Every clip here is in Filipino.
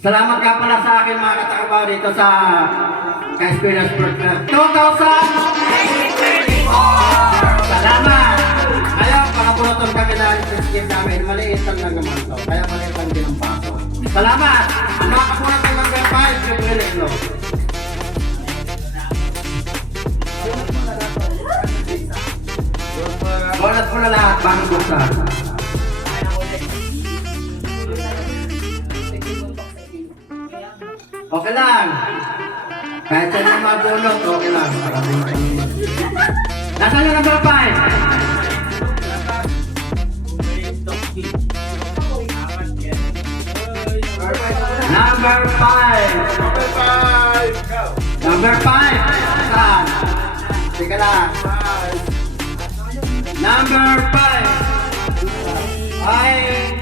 Salamat ka pala sa akin mga katrabaho dito sa Ka-Eskwela Sport Club 2024! Salamat! Ngayon, pakapunaton kami na skip namin. Maliit lang naman to. Kaya maliit lang din ang paso. Salamat! Ang mga kapunaton number 5, yung Pilipino. Bonus mo na lahat bago buksan. Okay lang. Kahit saan yung mabunot, okay lang. Nasaan yung number 5? Number 5. Number 5. Saan? Teka lang. Number 5. Ay.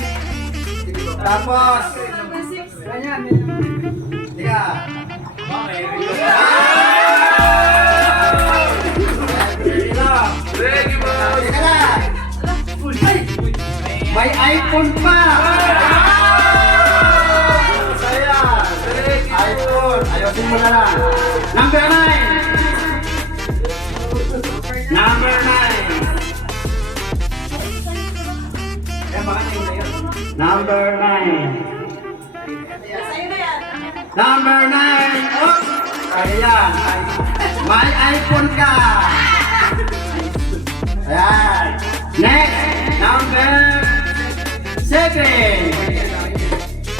Tapos. Teka. Teka lang. May iPhone pa. Saya. iPhone. Ayusin mo na lang. Number 9. Number 9. Number 9. Number 9. Oh! Ayan. May iPhone ka. Ayan. Next. Number 7.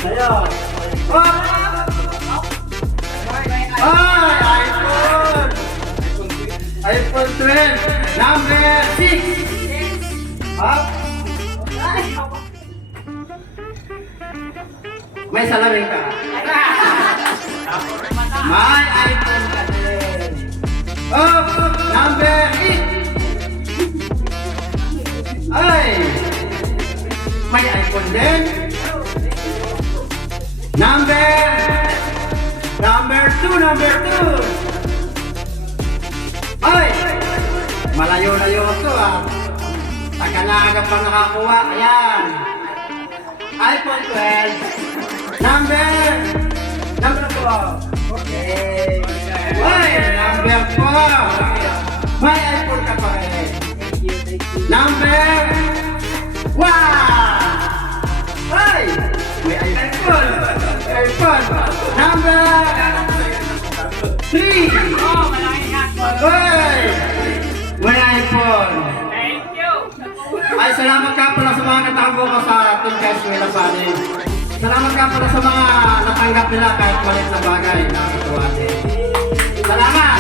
Ayan. Oh! Ay! iPhone! iPhone 12. Number 6. Up. May salamin ka. May iPhone ka din. Oh, number 8. Ay, may iPhone din. Number 2. Ay, malayo-layo ito ah. Taga-naga pa nakakuha. Ayan. iPhone 12. Number 4. Okay. Ay, number 4. May iPhone ka pa rin. Number 1. Ay, may iPhone. Number 3. Ay, may iPhone. Ay, salamat ka pala sa mga katakbo ko sa Team Ka-Eskwela Panin. Salamat ka pala sa mga natanggap nila kahit maliit na bagay. Nakakatuwa din. Salamat!